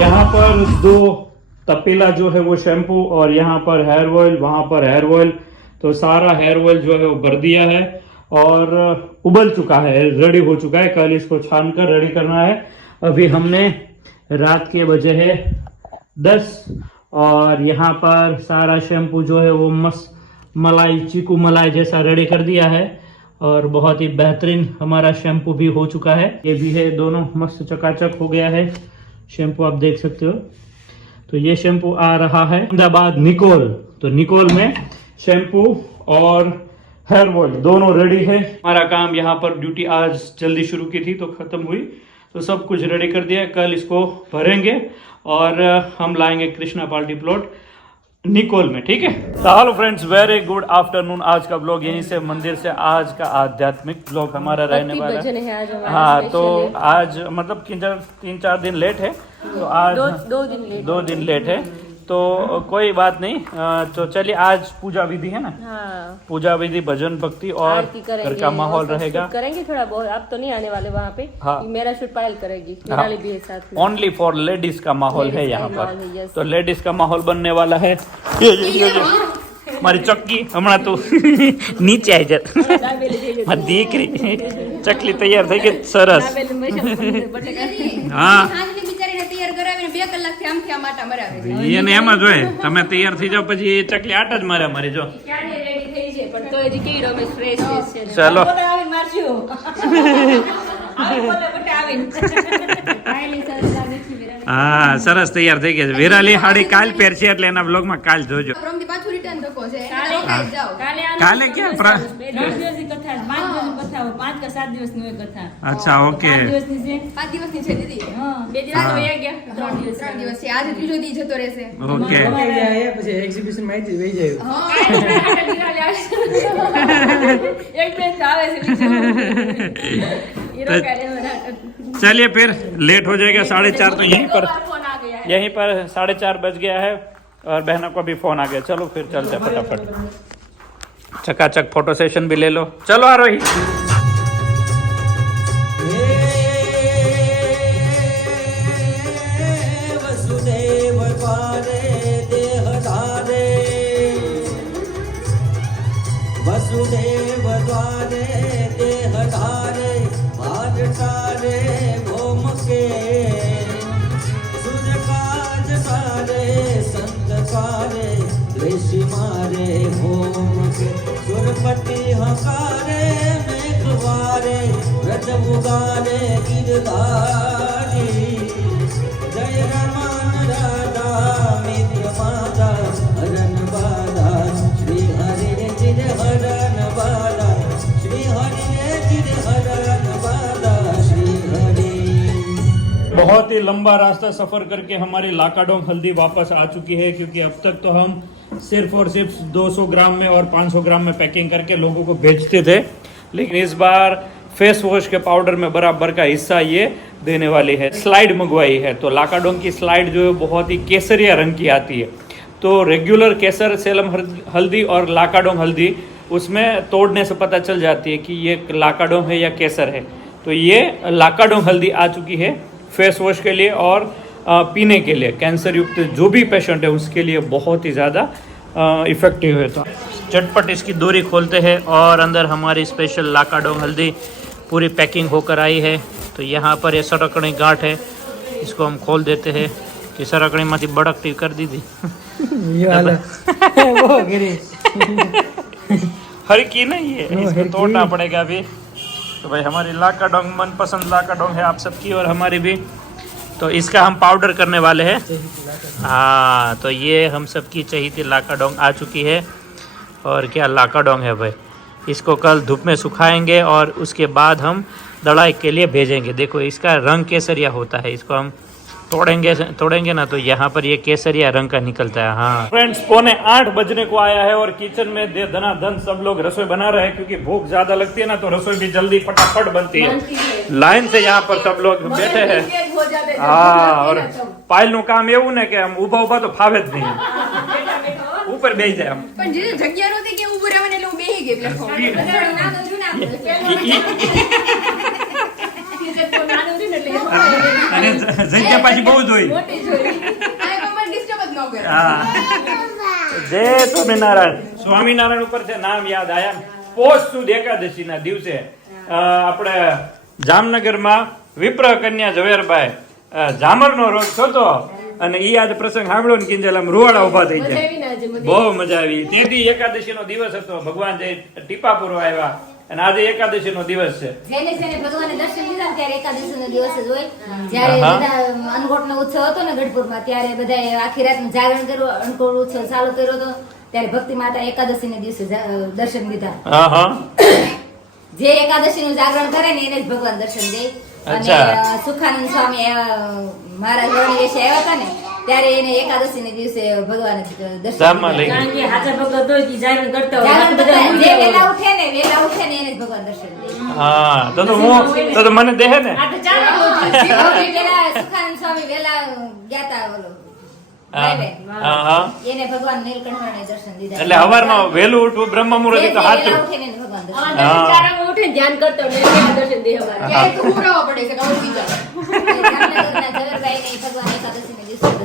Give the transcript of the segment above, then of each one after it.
यहाँ पर दो तपेला जो है वो शैम्पू और यहाँ पर हेयर ऑयल, वहां पर हेयर ऑयल, तो सारा हेयर ऑयल जो है वो भर दिया है और उबल चुका है, रेडी हो चुका है। कल इसको छान कर रेडी करना है। अभी हमने रात के बजे है 10 और यहाँ पर सारा शैम्पू जो है वो मस्त मलाई, चीकू मलाई जैसा रेडी कर दिया है और बहुत ही बेहतरीन हमारा शैम्पू भी हो चुका है। ये भी है, दोनों मस्त चकाचक हो गया है शैम्पू, आप देख सकते हो। तो ये शैम्पू आ रहा है अहमदाबाद निकोल, तो निकोल में शैम्पू और हेयर ऑयल दोनों रेडी है। हमारा काम यहाँ पर ड्यूटी आज जल्दी शुरू की थी तो खत्म हुई, तो सब कुछ रेडी कर दिया। कल इसको भरेंगे और हम लाएंगे कृष्णा पार्टी प्लॉट निकोल में, ठीक है। तो hello friends, very good afternoon. आज का ब्लॉग यहीं से मंदिर से, आज का आध्यात्मिक ब्लॉग हमारा रहने वाला है। हाँ, तो आज मतलब 3-4 दिन लेट है, तो आज 2 दिन लेट है, तो कोई बात नहीं। तो चलिए, आज पूजा विधि है ना। हाँ। पूजा विधि, भजन भक्ति और घर का माहौल रहेगा, करेंगे थोड़ा बहुत। आप तो नहीं आने वाले वहाँ पे। हाँ। मेरा शूट पायल करेगी, हाँ। भी है साथ में। ओनली फॉर लेडीज का माहौल है यहाँ पर, तो लेडीज का माहौल बनने वाला है। મારી ચક્કી હમણાં તો નીચે આવી જત મારી દીકરી ચકલી તૈયાર થઈ ગઈ સરસ. હા, એને એમ જ હોય, તમે તૈયાર થઈ જાવ પછી એ ચકલી આટ જ મારે મારી જો. ચલો હા, સરસ તૈયાર થઈ ગયા છે. વિરાલી હાડી કાલ પહેરશે એટલે એના બ્લોગમાં કાલ જોજો. કાલે ક્યાં અચ્છા, ઓકે. 5 દિવસની છે દીદી. 2 દિવસ તો વયા ગયા, 3 દિવસ છે. આજે ત્રીજો દી જતો રહેશે. ઓકે. પછી એક્ઝિબિશન માં આવી વહી જાય. એક બે આવે છે. चलिए फिर, लेट हो जाएगा 4:30, तो यहीं पर 4:30 बज गया है और बहनों को भी फोन आ गया। चलो फिर चलते हैं फटाफट, चकाचक फोटो सेशन भी ले लो। चलो आरोही। वसुदेव द्वारे देह धारे, वसुदेव द्वारे देह धारे, भार तारे भौम के, सूर्य काज सारे संत कारे, ऋषि मारे भौम के, सुरपति हकारे मेघवारे, व्रत उगारे गिरधारी, जय रमान राधा मित्र माता, हरन बाला श्री हरि रे चिर हरन बाला, श्री हरि रे चिर हरन बाला, श्री हरि। बहुत ही लंबा रास्ता सफर करके हमारी लाकाडोंग हल्दी वापस आ चुकी है, क्योंकि अब तक तो हम सिर्फ और सिर्फ 200 ग्राम में और 500 ग्राम में पैकिंग करके लोगों को भेजते थे, लेकिन इस बार फेस वॉश के पाउडर में बराबर का हिस्सा ये देने वाली है। स्लाइड मंगवाई है, तो लाकाडोंग की स्लाइड जो है बहुत ही केसरिया रंग की आती है। तो रेगुलर केसर सेलम हल्दी और लाकाडोंग हल्दी, उसमें तोड़ने से पता चल जाती है कि ये लाकाडोंग है या केसर है। तो ये लाकाडोंग हल्दी आ चुकी है फेस वॉश के लिए और पीने के लिए। कैंसर युक्त जो भी पेशेंट है उसके लिए बहुत ही ज़्यादा इफ़ेक्टिव है। तो झटपट इसकी डोरी खोलते हैं और अंदर हमारी स्पेशल लाकाडोंग हल्दी पूरी पैकिंग होकर आई है। तो यहाँ पर ये सरकड़ी गांठ है, इसको हम खोल देते हैं कि सरकड़ी माथी बड़कती कर दी थी हर की नहीं है, इसको तोड़ना पड़ेगा अभी। तो भाई हमारी लाकाडोंग मनपसंद लाकाडोंग है आप सबकी और हमारी भी, तो इसका हम पाउडर करने वाले हैं। हाँ, तो ये हम सबकी चहीती लाकाडोंग आ चुकी है। और क्या लाकाडोंग है भाई, इसको कल धूप में सुखाएंगे और उसके बाद हम दड़ाई के लिए भेजेंगे। देखो इसका रंग केसरिया होता है, इसको हम तोड़ेंगे ना तो यहाँ पर ये केसरिया रंग का निकलता है। हाँ फ्रेंड्स, 7:45 बजने को आया है और किचन में धनाधन सब लोग रसोई बना रहे हैं, क्योंकि भूख ज्यादा लगती है ना तो रसोई भी जल्दी फटाफट बनती है। लाइन से यहाँ पर सब लोग बैठे हैं। हाँ, और पायल નું કામ એવું ને કે આમ ઊભા ઊભા તો ફાવે જ નહીં, ઉપર બેસી જાય આમ। પણ જે જગ્યા નહોતી કે ઊભું રહેવાને એટલે હું બેહી ગઈ પ્લેટફોર્મ અને જગ્યા પાછી બહુ જ હોય। જય સ્વામિનારાયણ। સ્વામિનારાયણ ઉપર છે નામ યાદ આયા। પોષ સુદ એકાદશી ના દિવસે આપણે જામનગરમાં વિપ્ર કન્યા ઝવેરભાઈ જામરનો રોગ થતો અને ઈ આજ પ્રસંગ સાંભળ્યો ને કિંજલ રૂવાડા ઉભા થઈ ગયા, બહુ મજા આવી। તેથી એકાદશી નો દિવસ હતો, ભગવાન જય ટીપાપુર આવ્યા અને આજે એકાદશી નો દિવસ છે। જેને જેને ભગવાને દર્શન લીધા ત્યારે એકાદશી નો દિવસ જ હોય। જ્યારે બધા અન્નકોટ નો ઉત્સવ હતો ને ગઢપુરમાં, ત્યારે બધાએ આખી રાત જાગરણ કર્યું, અન્નકોટ ઉત્સવ ચાલુ કર્યો હતો, ત્યારે ભક્તિ માતા એકાદશી ના દિવસે દર્શન લીધા। જે એકાદશી નું જાગરણ કરે ને એને જ ભગવાન દર્શન દે। અને સુખાનંદ સ્વામી મહારાજ વરણી વેશે આવ્યા હતા ને ત્યારે એને એકાદશી ના દિવસે ભગવાન દર્શન કારણ કે હાચા ભગત હોય ઈ જાગરણ કરતા હોય, જે વેલા ઉઠે ને એને જ ભગવાન દર્શન દે। હા તો મને દેહે ને પેલા સુખાનંદ સ્વામી વેલા ગયા તા ઓલો એને ભગવાન નીલકંઠને દર્શન દીધા। એટલે હવારમાં વહેલું ઉઠવું બ્રહ્મ મુહૂર્ત તો સાચું। ધ્યાન કરતો ને દર્શન દે અમારા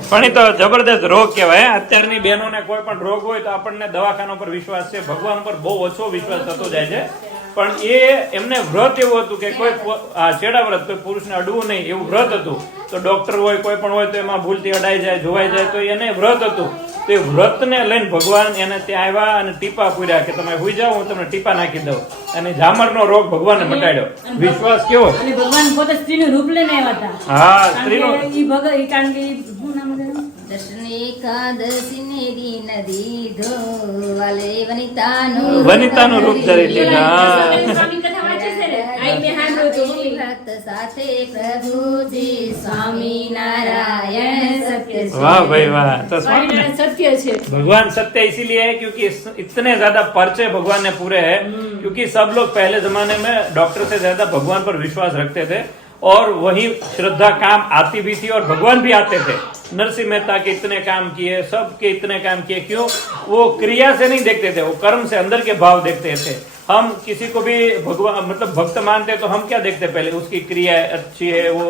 પણ એ તો જબરદસ્ત રોગ કહેવાય। અત્યારની બહેનોને કોઈ પણ રોગ હોય તો આપણને દવાખાના પર વિશ્વાસ છે, ભગવાન પર બહુ ઓછો વિશ્વાસ થતો જાય છે। પણ એ એમને વ્રત એવું હતું કે કોઈ છેડા વ્રત, કોઈ પુરુષને અડવું નહીં એવું વ્રત હતું। તો ડોક્ટર હોય કોઈ પણ હોય તો એમાં ભૂલથી અડાઈ જાય, જોવાઈ જાય તો એને વ્રત હતું। તો એ વ્રતને લઈને ભગવાન એને ત્યાં આવ્યા અને ટીપા પૂર્યા કે તમે હુઈ જાઓ, હું તમને ટીપા નાખી દઉં, અને જામરનો રોગ ભગવાને મટાડ્યો। વિશ્વાસ કેવો! અને ભગવાન પોતે સ્ત્રીનું રૂપ લઈને આવ્યા હતા। હા, સ્ત્રીનું ઈ ભગત કારણ કે શું નામ હતું? દર્શન એકાદશી ને દિન દીધો વાલે વનિતાનું રૂપ ધરી લીધા। સ્વામી કથા વાંચે છે ને, આઈ મેં સાંભળ્યું હતું ભક્ત સાથે પ્રભુજી સ્વામિનારાયણ સત્ય છે। वाह भाई वाह। तो સ્વામિનારાયણ સત્ય છે। भगवान सत्य इसीलिए है क्योंकि इतने ज्यादा पर्चे भगवान ने पूरे हैं, क्योंकि सब लोग पहले जमाने में डॉक्टर से ज्यादा भगवान पर विश्वास रखते थे और वही श्रद्धा काम आती भी थी और भगवान भी आते थे। नरसिंह मेहता के इतने काम किए, सबके इतने काम किए, क्यों? वो क्रिया से नहीं देखते थे, वो कर्म से, अंदर के भाव देखते थे। हम किसी को भी भगवान मतलब भक्त मानते तो हम क्या देखते पहले? उसकी क्रिया अच्छी है, वो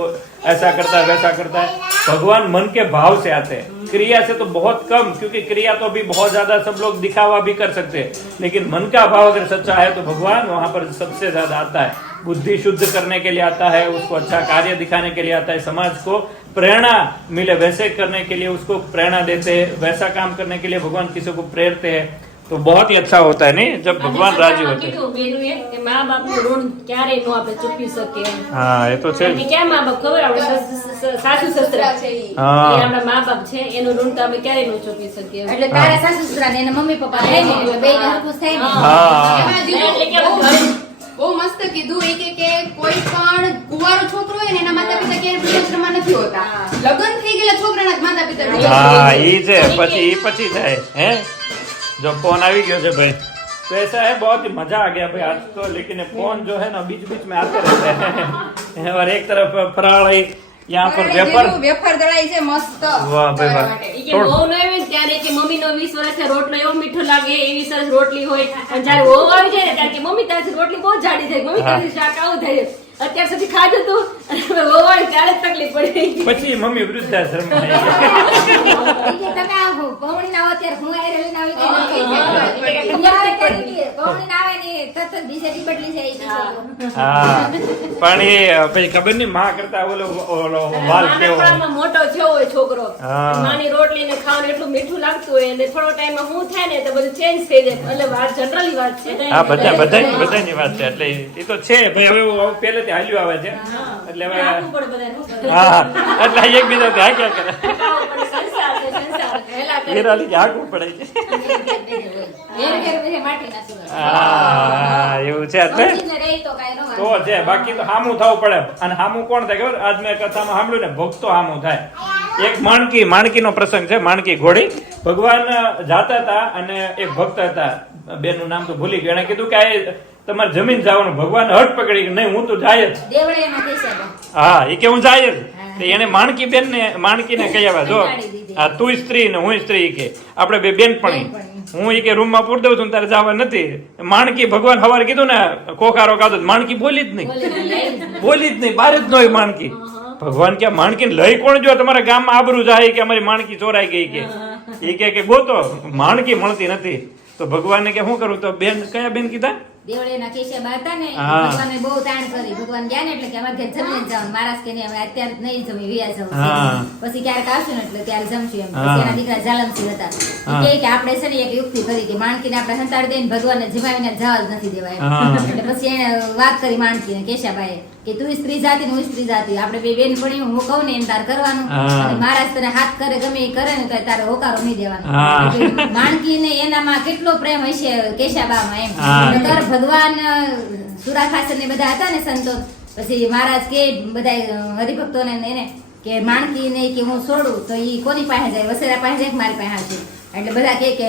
ऐसा करता है वैसा करता है। भगवान मन के भाव से आते हैं, क्रिया से तो बहुत कम, क्योंकि क्रिया तो अभी बहुत ज्यादा सब लोग दिखावा भी कर सकते हैं, लेकिन मन का भाव अगर सच्चा है तो भगवान वहां पर सबसे ज्यादा आता है। बुद्धि शुद्ध करने के लिए आता है, उसको अच्छा कार्य दिखाने के लिए आता है, समाज को प्रेरणा मिले वैसे करने के लिए उसको प्रेरणा देते हैं, वैसा काम करने के लिए भगवान किसी को प्रेरते हैं। तो बहुत ही अच्छा होता है नहीं जब भगवान राजी होते हैं। મા બાપ નું ઋણ ક્યારે નો આપણે ચૂકવી શકીએ। હા, એ તો છે। ક્યાં મા બાપ ખબર આપણે સાસુ સસરા છે, એ આપણા મા બાપ છે, એનું ઋણ તો આપણે ક્યારે નો ચૂકવી શકીએ। એટલે તારા સાસુ સસરા ને એના મમ્મી પપ્પા થાય ને એટલે બેય હરખું થાય ને। એટલે કેવું બહુ મસ્ત કીધું એ કે કોઈ પણ કુંવારો છોકરો હોય ને એના માતા પિતા ક્યારે વૃદ્ધાશ્રમમાં નથી હોતા, લગ્ન થઈ ગયેલા છોકરાના જ માતા પિતા हाँ, ये છે પછી થાય હે। जो फोन आ गया है भाई, तो ऐसा है बहुत ही मजा आ गया भाई आज तो। लेकिन फोन जो है ना बीच बीच में आते रहते हैं और एक तरफ फराળી यहाँ पर વેફર દળાઈ છે મસ્ત। वाह भाई वाह। કે વહુ ન આવે ને ત્યારે કે મમ્મી નો 20 વર્ષનો રોટલો એવો મીઠો લાગે, એવી સરસ રોટલી હોય, અને જ્યારે વહુ આવી જાય ને ત્યારે કે મમ્મી તારી રોટલી બહુ જાડી થાય, મમ્મી તારી શાક આવું થાય। અત્યાર સુધી ખાધું તું અને વહુ આવી ત્યારે જ તકલીફ પડી। પછી મમ્મી વૃદ્ધાશ્રમમાં આવી તમે આવો પૌણી ના આવો ત્યારે હું આયરે લઈને આવી કે પૌણી ના આવે ને તરત જ બીજેથી બદલી જાય। હા, પણ એ પછી ખબર નહીં માં કરતા ઓલો વાલ કેવો મોટો થયો હોય છોકરો, માની રોટલી ને ખાવાનું એટલું મીઠું લાગતું હોય અને થોડો ટાઈમ માં હું થાય ને તો બધું ચેન્જ થઈ જાય। એટલે વાત જનરલી વાત છે। હા, બધાની વાત છે। એટલે એ તો છે ભાઈ, હવે પહેલેથી હાલ્યું આવે છે એટલે હવે હા, એટલે એકબીજા હાક્યા કરે। વિરાલી કે હાકવું પડે છે ઘેર ઘેર બધે માટીના સુરત. હા એવું છે એટલે સમજીને રહી તો કાંઈ ન તો વાંધો. છે બાકી તો હામું થવું પડે અને હામું કોણ થાય ખબર આજ મેં કથામાં સાંભળ્યું ને ભક્તો હામું થાય એક માણકીનો પ્રસંગ છે માણકી ઘોડી ભગવાન જાતા હતા અને એક ભક્ત હતા બેનનું નામ તો ભૂલી ગયું એને કીધું કે આ તમારે જમીન જવાનું ભગવાન હટ પકડી કે નહીં હું તો જાય જ દેવળિયામાં કેશવબા. હા એ કે હું જાય જ તો એને માણકી બેન ને માણકીને કહી આવ્યા જો આ તું સ્ત્રી ને હું સ્ત્રી કે આપણે બે બેનપણી હું ઈ કે રૂમમાં પૂર દઉં છું ને તારે જવા નથી માણકી ભગવાન સવારે કીધું ને ખોખારો કાઢો માણકી બોલી જ નહીં બોલી જ નહીં બાર જ ન હોય માણકી ભગવાન કે માણકી લઈ કોણ જો તમારા ગામમાં આબરૂ જાય કે અમારી માણકી ચોરાઈ ગઈ કે કે ગોતો માણકી મળતી નથી તો ભગવાનને કે શું કરું તો બેન કયા બેન કીધા દેવળિયાના કેશવબા હતા ને હા. ભગવાને બહુ તાણ કરી ભગવાન ગયા ને એટલે કે અમારે ઘેર જમીને જવાનું મહારાજ કે નહીં, અમે અત્યારે જ નહીં જમી વ્યા જવું છે. હા. પછી ક્યારેક આવશું ને એટલે ત્યારે જમશું એમ હા. પછી એના દીકરા જાલમસિંહ હતા હા. ઈ કહે કે આપણે છે ને એક યુક્તિ કરી કે માણકીને આપણે હંતાડી દઈને ભગવાનને જમાવીને જવા જ નથી દેવા એમ. હા. એટલે પછી એને વાત કરી માણકીને કેશાબાએ કે તું સ્ત્રી જાતિ ને હું સ્ત્રી જાતિ આપણે બે બેન પડી હું કહું ને એમ તાર કરવાનું હા. અને મહારાજ તને હાથ કરે ગમે એ કરે ને તો તારે હોકારો નહીં દેવાનો હા. એટલે માણકીને એનામાં કેટલો પ્રેમ હશે કેશાબામાં એમ હા. નકર ભગવાન સુરાખાસન ને બધા હતા ને સંતો પછી મહારાજ કે બધા હરિભક્તોને ને એને કે માણકી ને કે હું છોડું તો ઈ કોની પાસે જાય વસેરા પાસે જાય કે મારી પાસે છે એટલે બધા કે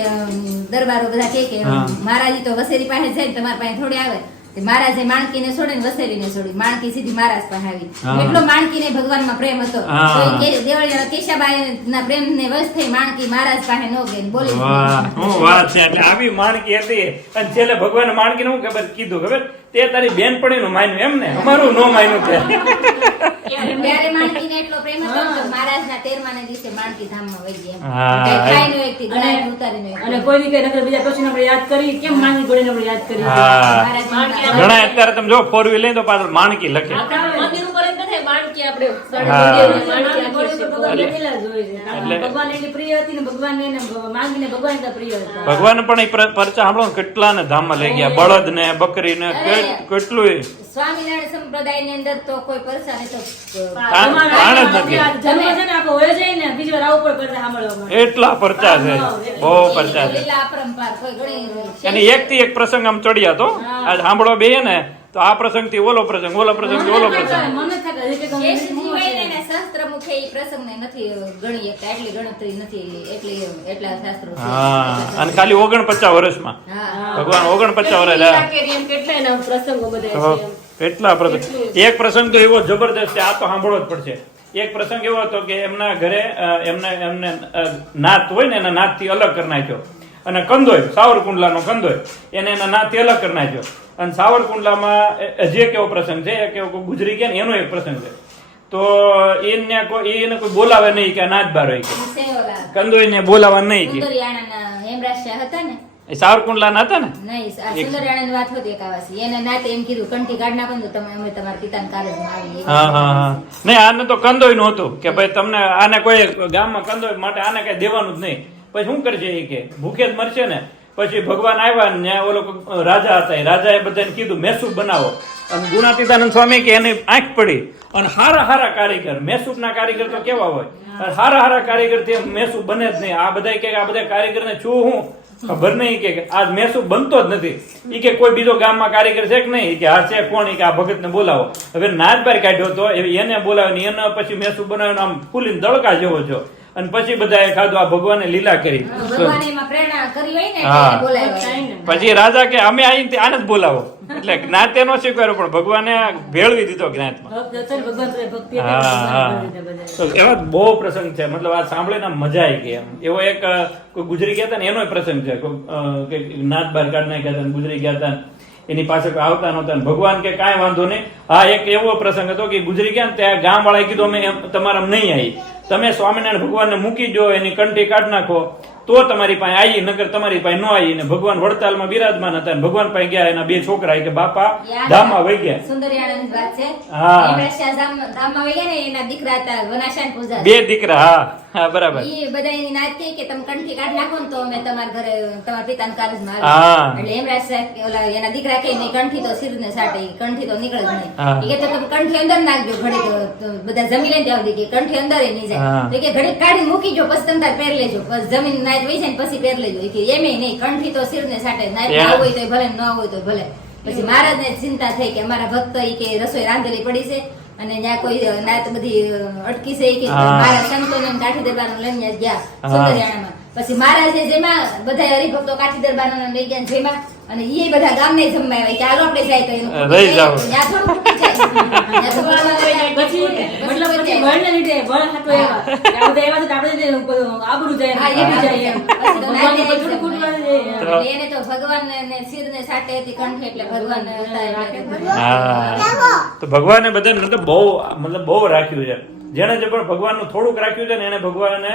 દરબારો બધા કે હા. મહારાજ ઈ તો વસેરી પાસે જાય ને તમારી પાસે થોડી આવે તે મહારાજે માણકીને છોડે ને વસેરીને છોડી માણકી સીધી મહારાજ પાસે આવી હા. એટલો માણકીને ભગવાનમાં પ્રેમ હતો હા. તો ઈ દેવળિયાના કેશાબાઈના પ્રેમને વશ થઈ માણકી મહારાજ પાસે ન ગઈ ને બોલી વાહ હું વાત છે એટલે આવી માણકી હતી અને છેલ્લે ભગવાન માણકીને શું ખબર કીધું ખબર તે તારી બેનપણીનું માન્યું એમ ને અમારું નો માન્યું છે ત્યારે માણકીને એટલો પ્રેમ હતો ને કે મહારાજના 13મા દિવસે માણકી ધામમાં વહી ગઈ એમ. હા. કઈ ખાઈને વહી હતી, ગળાએ ઉતારીને વહી અને હતી. કોઈ કઈ નકર બીજા પછી આપણે યાદ કરી કેમ માંગી ઘોડીને આપણે યાદ કરી હા મહારાજની ઘણા અત્યારે તમે જો ફોર વ્હીલ લઈ તો પાછળ માણકી લખે મંદિર ઉપર એમ કહે માણકી આપણે હા. માણકી આખી છે. ભગવાન એટલે- લખેલા જ હોય છે. એટલે- ભગવાન એની પ્રિય હતી ને ભગવાન એને માંગીને ભગવાન એટલા પ્રિય હતા ભગવાન પણ એ પરચા સાંભળો ને કેટલા ને ધામમાં લઈ ગયા બળદ ને બકરી ને કેટલું સ્વામિનારાયણ સંપ્રદાયની અંદર તો કોઈ પરસાને તો તાણ જ નથી. જન્મ છે ને આખો હોય જાય ને બીજી વાર આવું પડે સાંભળવા માટે એટલા પરચા છે બહુ પરચા છે લીલા અપરંપાર કોઈ ઘણી અને એક થી એક પ્રસંગ આમ ચડ્યા તો આ સાંભળવા બે ને તો આ પ્રસંગ થી ઓલો પ્રસંગ ઓલો પ્રસંગ થી ઓલો પ્રસંગ મને થતા હજી કે કેશજીભાઈને ને સહસ્ત્રમુખે ઈ પ્રસંગને નથી ગણી શકતા, એટલી ગણતરી નથી એટલા શાસ્ત્રો છે. હા અને ખાલી 49 વર્ષમાં હા ભગવાન 49 વર્ષ થયા. એમ કેટલા એના પ્રસંગો બધા તો છે એમ. એટલા પ્રસંગ એક પ્રસંગ તો એવો જબરદસ્ત છે આ તો સાંભળવો જ પડશે એક પ્રસંગ એવો હતો કે એમના ઘરે એમને નાત હોય ને એના નાત થી અલગ કરી નાખ્યો અને કંદોય સાવરકુંડલાનો કંદોય એને એના નાત થી અલગ કરી નાખ્યો અને સાવરકુંડલામાં જે કેવો પ્રસંગ છે એ કેવો કોઈ ગુજરી ગયા ને એનો એક પ્રસંગ છે તો એને કોઈ બોલાવે નહીં કે નાચ બાર હોય કે ઈ છે ઓલા કંદોય ને બોલાવા નહીં કે સુંદરિયાણાના હેમરાજ શાહ હતા ને એ સાવરકુંડલા હતા ને નહીં આ સુંદરિયાણાની વાત હોતી એકાવાસી એને નાતે એમ કીધું કંઠી કાઢ નાખો ને તો તમે અમે તમારા પિતાના કારજમાં આવીએ હા હા હા નહીં આને તો કંદોય નું હતું કે ભાઈ તમને આને કોઈ ગામમાં કંદોય માટે આને કઈ દેવાનું જ નહીં પછી શું કરશે એ કે ભૂખે જ મરશે ને પછી ભગવાન આવ્યા ને ઓલો રાજા હતા એ રાજાએ બધાને કીધું મેસૂબ બનાવો અને ગુણાતીતાનંદ સ્વામી કે એની આંખ પડી અને હારા કારીગર મેસૂબના કારીગર તો કેવા હોય અને હારા કારીગર થી મેસૂબ બને જ નહીં આ બધા કે આ બધા કારીગરને છું હું ખબર નહીં કે આજ મેસૂબ બનતો જ નથી ઈ કે કોઈ બીજો ગામમાં કારીગર છે કે નહીં ઈ કે આ છે કોણ ઈ કે આ ભગતને બોલાવો હવે નાચ બાર કાઢ્યો તો એને બોલાવીને એને પછી મેસૂબ બનાવીને આમ ફૂલીને દળકા જેવો છો અને પછી બધાએ ખાધું આ ભગવાને લીલા કરી ભગવાને એમાં પ્રેરણા કરી હોય ને હા. એટલે બોલાવ્યા. પછી રાજા કે અમે આઈને આને જ બોલાવો એટલે જ્ઞાતે નો સ્વીકાર્યો પણ ભગવાને ભેળવી દીધો જ્ઞાતમાં ભક્ત છે ને ભગવાન સાથે ભક્તિ હા હા હતી બધા. તો એવા બહુ પ્રસંગ છે મતલબ આ સાંભળીને આમ મજા આવી ગઈ એમ એવો એક કોઈ ગુજરી ગયા હતા ને એનો પ્રસંગ છે કે નાથ બાર કાઢ નાખ્યા હતા ને ગુજરી ગયા હતા એની પાસે કોઈ આવતા નહોતા ને ભગવાન કે કાંઈ વાંધો નહીં હા એક એવો પ્રસંગ હતો કે ગુજરી ગયા ને ત્યાં ગામ વાળાએ કીધું અમે તમારા નહીં આવી તમે સ્વામિનારાયણ ભગવાનને મૂકી દો એની કંઠી કાઢ નાખો તો તમારી પાસે આવી નકર તમારી પાસે ન આવી ને ભગવાન વડતાલમાં બિરાજમાન હતા ને ભગવાન પાસે ગયા એના બે છોકરા કે બાપા ધામમાં વહી ગયા સુંદરિયાણાની વાત છે હા. હેમરાજ શાહ ધામમાં વહી ગયા ને એના દીકરા હતા વનાશાન પૂજા બે દીકરા હા હા બરાબર ઈ બધા એની નાત કહે કે તમે કંઠી કાઢી નાખો ને તો અમે તમારા ઘરે તમારા પિતાના કારજમાં હા. આવીએ. એટલે હેમરાજ સાહેબ ઓલા એના દીકરા કહે નહીં કંઠી તો સિરને સાટે, કંઠી તો નીકળે જ હા. નહીં. ઈ કે તો તમે કંઠી અંદર નાખજો ઘડીક, તો બધા જમી લઈને ત્યાં સુધી કે કંઠી અંદર ય નહીં જાય. હા. તો કે ઘડીક કાઢી મૂકી જો પછી તમે તાર પહેર લેજો, પછી જમીન નાઈટ વહી જાય ને પછી પહેર લેજો. ઈ કે એમે નહીં, કંઠી તો સિરને સાટે, નાઈટ Yeah. ના હોય તો ભલે, ન હોય તો ભલે. પછી મહારાજને ચિંતા થઈ કે અમારા ભક્ત ઈ કે રસોઈ રાંધેલી પડી છે અને ત્યાં કોઈ નાત બધી અટકી છે ઈ કે હા. મારા સંતોને ને કાઠી દરબારને લઈને ગયા હા. સુંદરયાણામાં. પછી મહારાજે જેમાં બધા હરિભક્તો કાઠી દરબારને લઈ ગયા ને જેમાં, અને ઈ બધા ગામને જમવા આવ્યા કે હાલો આપણે જાય તો એનું રહી જાઓ. ત્યાં થોડું ખૂટી જાય. ત્યાં તો ભગવાન પછી મતલબ પછી ભણને લીધે ભણ હતો એવા કે આ બધા એવા છે તો આપણે જે આબરૂ જાય હા, ને એ બી જાય એમ. પછી તો ભગવાનને નાતે પછી થોડું ખૂટવા દે. એટલે એને તો ભગવાનને શિરને સાટે હતી કંઠે, એટલે ભગવાન હતા એટલે હા તો ભગવાને બધાને મતલબ બહુ રાખ્યું છે. જેને જે પણ ભગવાનનું થોડુંક રાખ્યું છે ને એને ભગવાને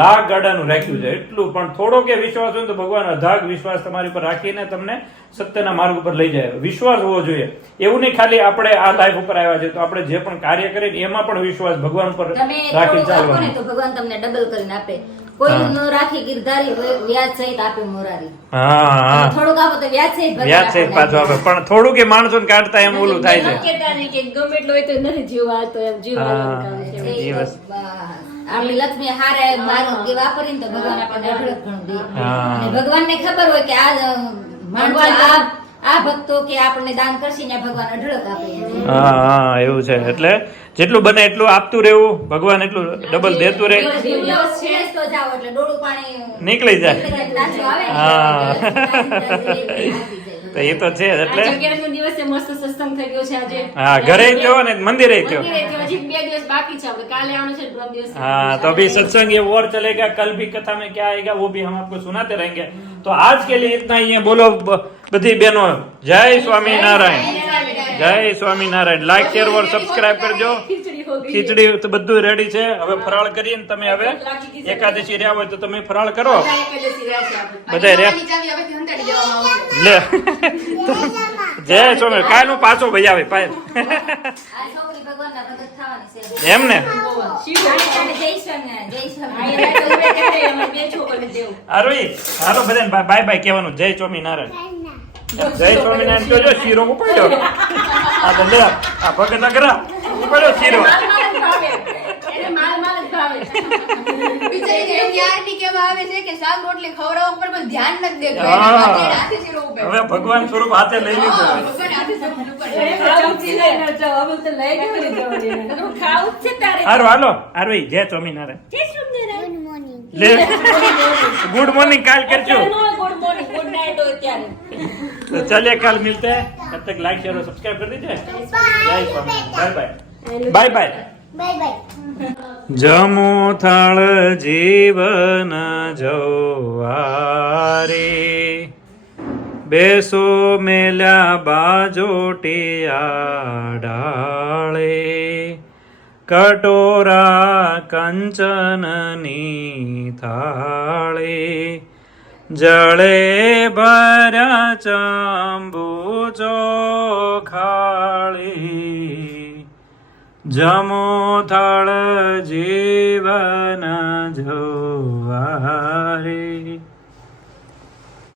લાખ ગાડાનું રાખ્યું છે. એટલું પણ થોડો કે વિશ્વાસ હોય ને તો ભગવાન અધાગ વિશ્વાસ તમારી પર રાખીને તમને સત્યના માર્ગ ઉપર લઈ જાય. વિશ્વાસ હોવો જોઈએ. એવું નહીં ખાલી આપણે આ લાઈફ ઉપર આવ્યા છે તો આપણે જે પણ કાર્ય કરીએ એમાં પણ વિશ્વાસ ભગવાન ઉપર તમે રાખી થોડુંક આપો ને ચાલવાનું. તો ભગવાન તમને ડબલ કરીને આપે. કોઈ ન રાખી ગિરધારી વ્યાજ સહિત આપે મોરારી. હા થોડુંક આપો તો વ્યાજ સહિત ભગવાન વ્યાજ સહિત પાછું આપે. પણ થોડું કે માણસોને કાઢતા એમ ઓલું થાય છે. કહેતા નહીં કે ગમે એટલો હોય તો નથી જીવવા તો એમ જીવવાનું કામ છે. છે. એ વસ્તુ. આપણી લક્ષ્મી હારે માર્ગ વાપરીને તો ભગવાન આપણને અઢળક ઘણું દે. હા. અને ભગવાનને ખબર હોય કે આ માણસો આ ભક્તો કે આપણને દાન કરશે ને ભગવાન અઢળક આપે છે. હા એવું છે. એટલે જેટલું બને એટલું આપતું રહેવું, ભગવાન એટલું ડબલ દેતું રહે. દિવસ છે તો જાઓ એટલે ડોળું પાણી નીકળી જાય. તાજો આવે ને હા. આપી જાય. તો એ તો છે જ. એટલે આજે 11 દિવસે મસ્ત સત્સંગ થઈ ગયો છે આજે. હા ઘરે થયો ને મંદિરે થયો. મંદિરે થયો. હજી 2 દિવસ બાકી છે. આપણે કાલે આવવાનું છે, પરમ દિવસે. हाँ तो अभी सत्संग ये और चलेगा. कल भी कथा में क्या आएगा वो भी हम आपको सुनाते रहेंगे. तो आज के लिए इतना ही है. बोलो बधी बहनों जय स्वामी नारायण, जय स्वामी नारायण. लाइक शेयर और सब्सक्राइब करજો. ખીચડી હો ગઈ. ખીચડી તો બધું રેડી છે. હવે ફરાળ કરીને તમે હવે એકાદશી રહ્યા હોય તો તમે ફરાળ કરો. એકાદશી રહ્યા છે આપણે. બધા રે નવાની ચાવી હવેથી હંતાડી દેવામાં આવશે. લે જય સ્વામી. કાયનું પાછો ભાઈ આવે પાય આ છોકરી ભગવાનના ભગત થવાની છે. એમ ને. શિવ. જય સ્વામિનારાયણ, જય આ સ્વામિનારાયણ. રાતે ઉભે કરે, અમે બે છોકરીને દેવું. આરોઈ હાલો બધાને બાય બાય કહેવાનું. જય સ્વામિનારાયણ. જય સ્વામિનારાયણ કહેજો. શીરો ઉપાડ્યો. આ તો લે આ ભગત અગરા ઉપાડ્યો શીરો. માલ માલ જ ભાવે. એને માલ માલ જ ભાવે. બિચારી એમ ત્યારથી કહેવા આવે છે કે શાક રોટલી ખવડાવવા પર પણ ધ્યાન નથી દેતું. હા. એના માટે હાથે શીરો ઉભે. હવે ભગવાન સ્વરૂપ હાથે લઈ લીધું. હા, ભગવાન હાથે શીરો ઉપર છે. એને ખાવું જ છે ને, તો હવે તો લઈ કેવી રીતે જવાની એને? તો ખાવું જ છે તારે. હારું હાલો આરોઈ જય સ્વામિનારાયણ. જય સ્વામિનારાયણ. લે ગુડ મોર્નિંગ કાલ કરજો. અત્યારે નો ગુડ મોર્નિંગ, ગુડ નાઇટ હોય ત્યારે. तो चलिए कल मिलते हैं. तब तक लाइक शेयर और सब्सक्राइब कर दीजिए. जय स्वामी. Bye bye bye bye. जमो थाळ जीवन जवारे बेसो मेल्या बाजोटिया डाळे कटोरा कंचननी थाळे जळे भर्या चांबू ચોખાળી જમો થાળ જીવન જવારે.